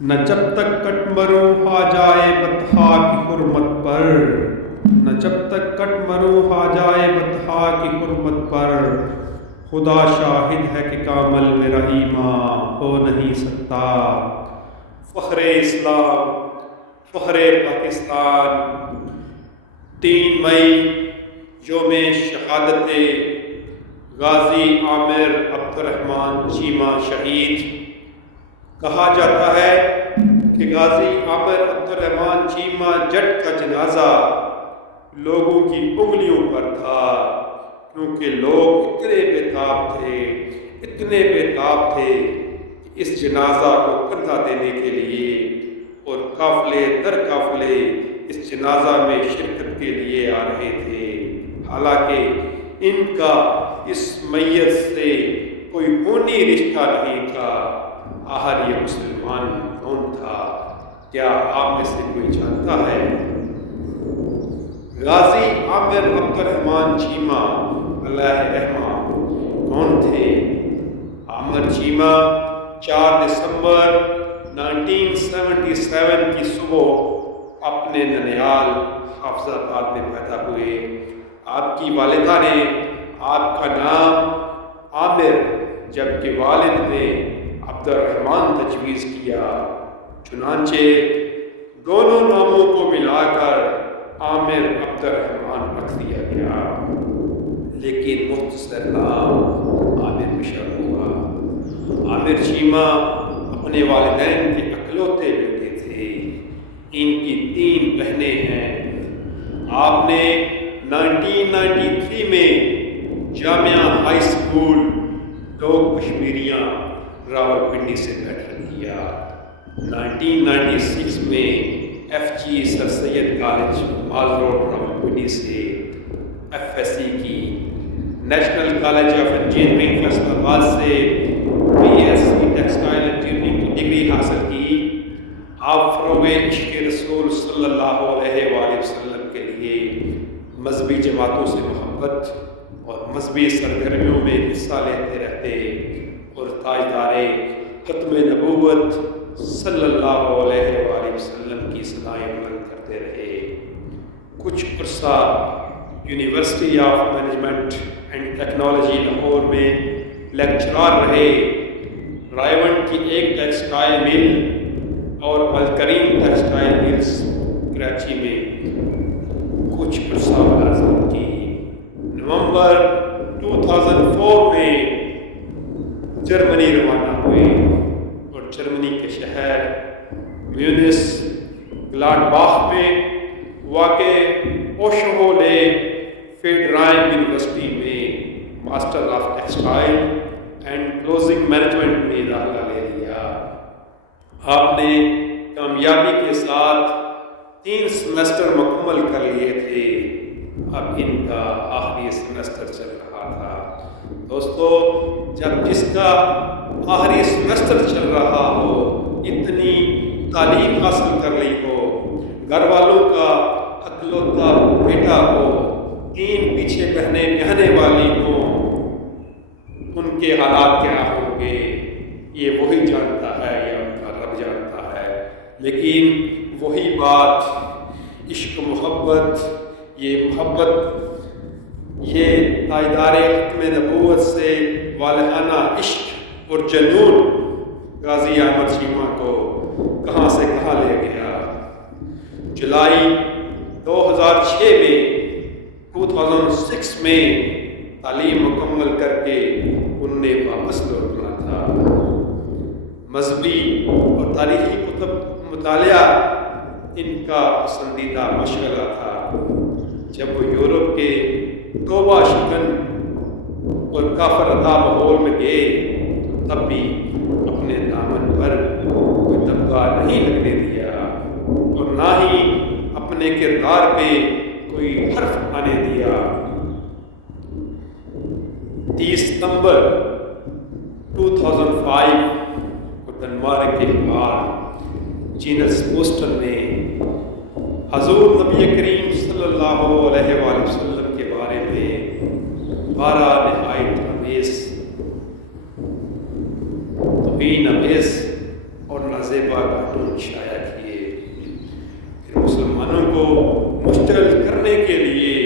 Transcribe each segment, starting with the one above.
نہ جب تک کٹ مروں آ جائے بطحا کی حرمت پر، نہ جب تک کٹ مروں آ جائے بطحا کی حرمت پر، خدا شاہد ہے کہ کامل میرا ایمان ہو نہیں سکتا۔ فخر اسلام، فخر پاکستان، 3 مئی یوم شہادت غازی عامر عبدالرحمن چیمہ شہید۔ کہا جاتا ہے کہ غازی عامر عبدالرحمن چیمہ جٹ کا جنازہ لوگوں کی انگلیوں پر تھا، کیونکہ لوگ اتنے بےتاب تھے کہ اس جنازہ کو کندھا دینے کے لیے اور قافلے در قافلے اس جنازہ میں شرکت کے لیے آ رہے تھے، حالانکہ ان کا اس میت سے کوئی خونی رشتہ نہیں تھا۔ آخر یہ مسلمان کون تھا؟ کیا آپ میں سے کوئی جانتا ہے؟ غازی عامر عبدالرحمن چیمہ علیہ رحمہ کون تھے؟ عامر چیمہ 4 دسمبر 1977 کی صبح اپنے ننیال حافظ آباد میں پیدا ہوئے۔ آپ کی والدہ نے آپ کا نام عامر جبکہ والد نے عبدالرحمن تجویز کیا، چنانچہ دونوں ناموں کو ملا کر عامر عبدالرحمن رکھ دیا گیا، لیکن مختصر نام عامر بشر ہوا۔ عامر چیمہ اپنے والدین کے اکلوتے بیٹے تھے۔ ان کی 3 بہنیں ہیں۔ آپ نے 1993 میں جامعہ ہائی اسکول ڈوگ کشمیریاں راولپنڈی سے گریجویٹ کیا۔ 1996 میں FG سر سید کالج مال روڈ راولپنڈی سے FSc کی۔ National college of engineering Faisal آباد سے BSc ٹیکسٹائل انجینئرنگ کی ڈگری حاصل کی۔ آپ فروغ عشق رسول صلی اللہ علیہ وآلہ وسلم کے لیے مذہبی جماعتوں سے محبت اور مذہبی سرگرمیوں میں حصہ لیتے رہتے اور تاجدار ختم نبوت صلی اللہ علیہ وآلہ وسلم کی صدائیں بلند کرتے رہے۔ کچھ عرصہ university of management and technology Lahore میں لیکچرار رہے۔ رائیونڈ کی ایک ٹیکسٹائل مل اور الکریم ٹیکسٹائل ملز کراچی میں کچھ عرصہ ملازمت کی۔ نومبر 2004 میں جرمنی روانہ ہوئے اور جرمنی کے شہر میونس گلاڈباخ میں واقع اوشہولے فیڈرائن یونیورسٹی میں master of textile and closing management میں داخلہ لے لیا۔ آپ نے کامیابی کے ساتھ 3 سیمسٹر مکمل کر لیے تھے۔ اب ان کا آخری سیمسٹر چل رہا تھا۔ دوستو، جب جس کا آخری سیمسٹر چل رہا ہو، اتنی تعلیم حاصل کر لی ہو، گھر والوں کا اکلوتا بیٹا ہو، 3 پیچھے بہنے والی ہوں، ان کے حالات کیا ہوں گے یہ وہی جانتا ہے یا ان کا رب جانتا ہے۔ لیکن وہی بات، عشق محبت، یہ تاجدار ختم نبوت سے والہانہ عشق اور جنون غازی عامر چیمہ کو کہاں سے کہاں لے گیا۔ جولائی 2006 میں تعلیم مکمل کر کے ان نے واپس لوٹنا تھا۔ مذہبی اور تاریخی کتب مطالعہ ان کا پسندیدہ مشغلہ تھا۔ جب وہ یورپ کے توبہ شکن اور کافر عطا ماحول میں گئے تو تب بھی اپنے دامن پر کوئی دبدبہ نہیں لگنے دیا اور نہ ہی اپنے کردار پہ کوئی حرف آنے دیا۔ 30 ستمبر 2005 کو ڈنمارک کے بعد جینس پوسٹر نے حضور نبی کریم صلی اللہ علیہ وآلہ وسلم کے بارے میں 12 نہایت امیز توہین امیز اور نازیب زیبا قانون شائع کیے، پھر مسلمانوں کو مشتعل کرنے کے لیے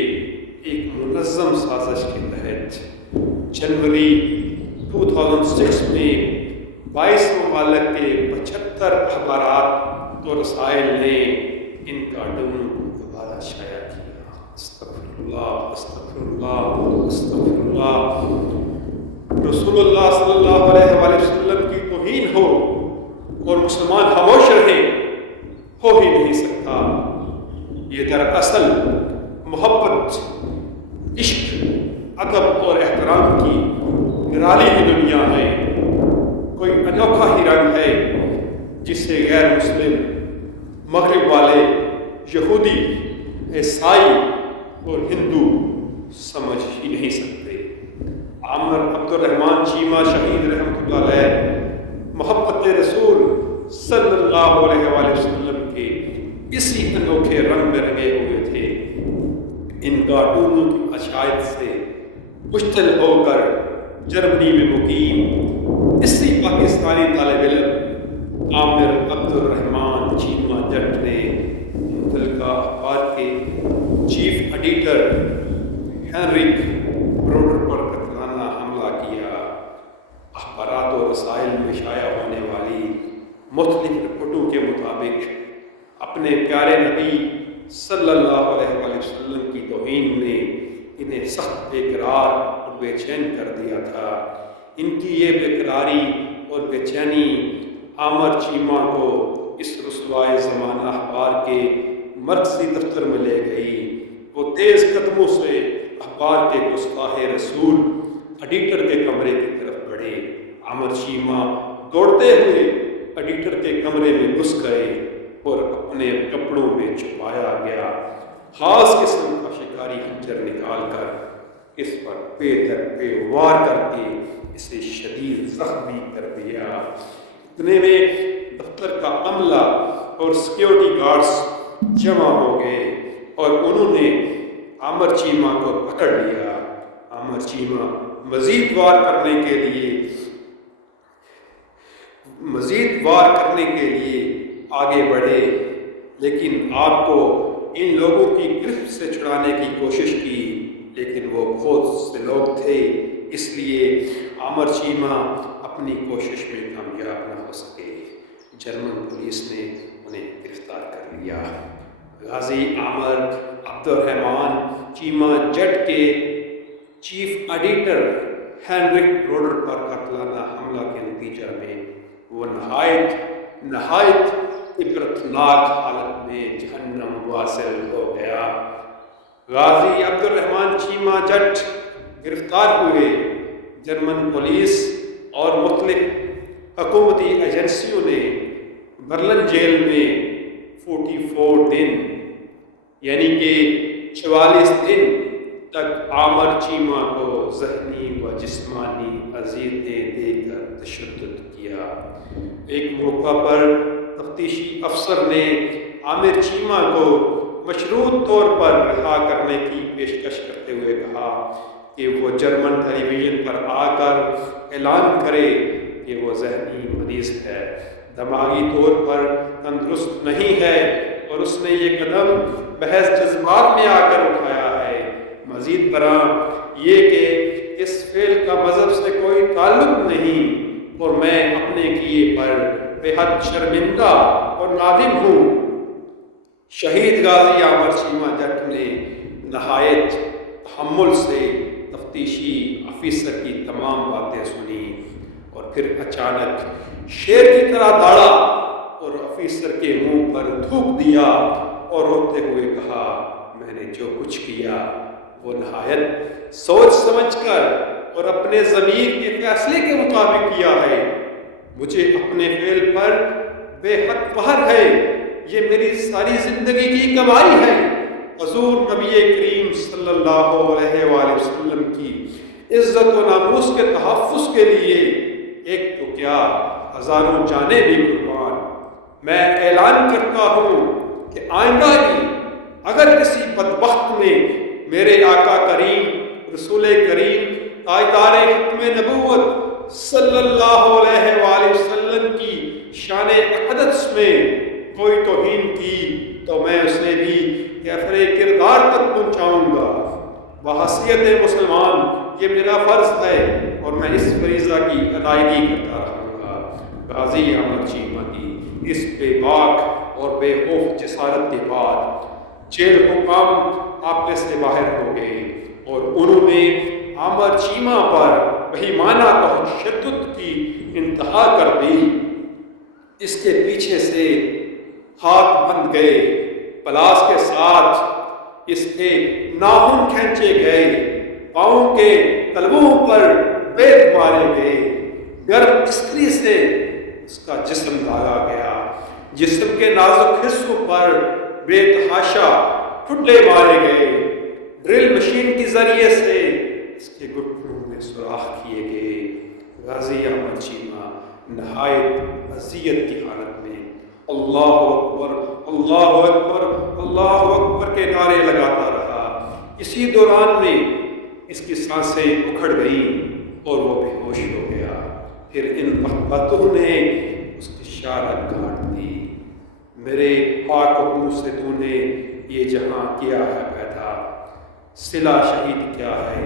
ایک منظم سازش کے تحت جنوری 2006 میں 22 ممالک کے 75 اخبارات اور رسائل نے ان قانونوں کو دوبارہ شائع کیا۔ استغفر اللہ، استغفر اللہ، استغفر اللہ۔ رسول اللہ صلی اللہ علیہ وآلہ وسلم کی توہین ہو اور مسلمان خاموش رہیں، ہو ہی نہیں سکتا۔ یہ دراصل محبت، عشق، ادب اور احترام کی نرالی ہی دنیا ہے۔ کوئی انوکھا ہی رنگ ہے جسے غیر مسلم، مغرب والے، یہودی، عیسائی اور ہندو سمجھ ہی نہیں سکتے۔ عامر عبد الرحمن چیمہ شہید رحمۃ اللہ علیہ محبت رسول صلی اللہ علیہ وآلہ وسلم کے اسی انوکھے رنگ میں رنگے ہوئے تھے۔ ان کارٹونوں کی اشاعت سے مشتعل ہو کر جرمنی میں مقیم اسی پاکستانی طالب علم عامر عبد الرحمن چیمہ جٹ نے متعلقہ اخبار کے چیف ایڈیٹر ہینرک بروڈر پر قاتلانہ حملہ کیا۔ اخبارات اور رسائل میں شائع ہونے والی مختلف رپورٹوں کے مطابق اپنے پیارے نبی صلی اللہ علیہ وآلہ وسلم کی توہین نے انہیں سخت بے قرار اور بے چین کر دیا تھا۔ ان کی یہ بے قراری اور بے چینی عامر چیمہ کو اس رسوائے زمانہ اخبار کے مرکزی دفتر میں لے گئی۔ وہ تیز قدموں سے اخبار کے گستاخ رسول ایڈیٹر کے کمرے کی طرف بڑھے۔ عامر چیمہ دوڑتے ہوئے ایڈیٹر کے کمرے میں گھس گئے اور اپنے کپڑوں میں چھپایا گیا۔ خاص قسم کا شکاری خنجر نکال کر اس پر پے در پے وار کر کے اسے شدید زخمی کر دیا۔ اتنے میں دفتر کا عملہ اور سیکیورٹی گارڈز جمع ہو گئے اور انہوں نے عامر چیمہ کو پکڑ لیا۔ عامر چیمہ مزید وار کرنے کے لیے آگے بڑھے، لیکن آپ کو ان لوگوں کی گرفت سے چھڑانے کی کوشش کی، لیکن وہ بہت سے لوگ تھے، اس لیے عامر چیمہ اپنی کوشش میں کامیاب نہ ہو سکے۔ جرمن پولیس نے انہیں گرفتار کر لیا۔ غازی عامر عبد الرحمن چیمہ جٹ کے چیف ایڈیٹر ہینرک بروڈر پر قاتلانہ حملہ کے نتیجہ میں وہ نہایت عبرتناک حالت میں جہنم واصل ہو گیا۔ غازی عبد الرحمن چیمہ جٹ گرفتار ہوئے۔ جرمن پولیس اور مختلف حکومتی ایجنسیوں نے برلن جیل میں 44 دن یعنی کہ 44 دن تک عامر چیمہ کو ذہنی و جسمانی اذیتیں دے کر تشدد کیا۔ ایک موقع پر تفتیشی افسر نے عامر چیمہ کو مشروط طور پر رہا کرنے کی پیشکش کرتے ہوئے کہا کہ وہ جرمن ٹیلی ویژن پر آ کر اعلان کرے کہ وہ ذہنی مریض ہے، دماغی طور پر تندرست نہیں ہے، اور اس نے یہ قدم محض جذبات میں آ کر اٹھایا ہے۔ مزید برآں یہ کہ اس فعل کا مذہب سے کوئی تعلق نہیں اور میں اپنے کیے پر بے حد شرمندہ اور نادم ہوں۔ شہید غازی عامر چیمہ جٹ نے نہایت تحمل سے تفتیشی آفیسر کی تمام باتیں سنی اور پھر اچانک شیر کی طرح دوڑا اور آفیسر کے منہ پر تھوک دیا اور روتے ہوئے کہا، میں نے جو کچھ کیا وہ نہایت سوچ سمجھ کر اور اپنے ضمیر کے فیصلے کے مطابق کیا ہے۔ مجھے اپنے فعل پر بے حد فخر ہے، یہ میری ساری زندگی کی کمائی ہے۔ حضور نبی کریم صلی اللہ علیہ وآلہ وسلم کی عزت و ناموس کے تحفظ کے لیے ایک تو کیا ہزاروں جانیں بھی قربان۔ میں اعلان کرتا ہوں کہ آئندہ بھی اگر کسی بدبخت نے میرے آقا کریم رسول کریم تاجدار ختم نبوت صلی اللہ علیہ وآلہ وسلم کی شان اقدس میں کوئی توہین کی تو میں اسے بھی کیفر کردار تک پہنچاؤں گا۔ بحیثیت مسلمان یہ میرا فرض ہے اور میں اس فریضہ کی ادائیگی کرتا رہوں گا۔ غازی احمد چیمہ کی اس بے باک اور بے خوف جسارت کے بعد جیل حکام آپے سے باہر ہو گئے اور انہوں نے عامر چیمہ پر بہیمانہ تشدد کی انتہا کر دی۔ اس کے پیچھے سے ہاتھ بند گئے، پلاس کے ساتھ اس کے ناخن کھینچے گئے، پاؤں کے تلووں پر بیت مارے گئے، گرم استری سے اس کا جسم داغا گیا، جسم کے نازک حصوں پر بے تحاشا ٹھڈے مارے گئے، ڈرل مشین کے ذریعے سے اس کے گھٹنوں میں سوراخ کیے گئے۔ غازی احمد چیمہ نہایت اذیت کی حالت میں اللہ اکبر اللہ اکبر اللہ اکبر کے نعرے لگاتا رہا۔ اسی دوران میں اس کی سانسیں اکھڑ گئیں اور وہ بے ہوش ہو گیا۔ پھر ان مخبتوں نے اس کی شارت کاٹ دی۔ میرے پاک منہ سے تو نے یہ جہاں کیا ہے پیدا، صلہ شہید کیا ہے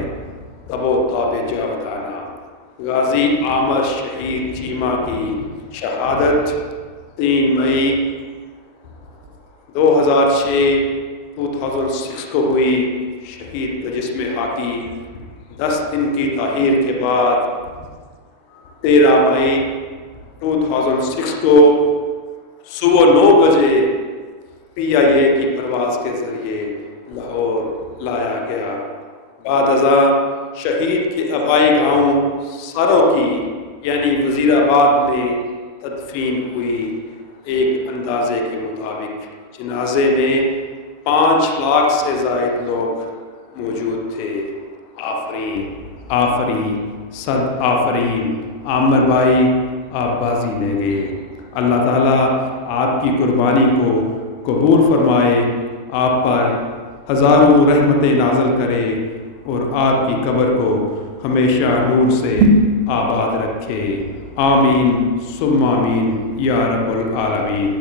تب و تاب جاودانہ۔ غازی عامر شہید چیمہ کی شہادت 3 مئی 2006 کو ہوئی۔ شہید کا جسم خاکی 10 دن کی تاخیر کے بعد 13 مئی 2006 کو صبح 9 بجے PIA کی پرواز کے ذریعے لاہور لایا گیا۔ بعد ازاں شہید کے آبائی گاؤں سارو کی یعنی وزیر آباد میں تدفین ہوئی۔ ایک اندازے کے مطابق جنازے میں 5 لاکھ سے زائد لوگ موجود تھے۔ آفرین آفرین صد آفرین عامر بھائی، آپ بازی لے گئے۔ اللہ تعالیٰ آپ کی قربانی کو قبول فرمائے، آپ پر ہزاروں رحمتیں نازل کرے اور آپ کی قبر کو ہمیشہ نور سے آباد رکھے۔ آمین ثم آمین یا رب العالمین۔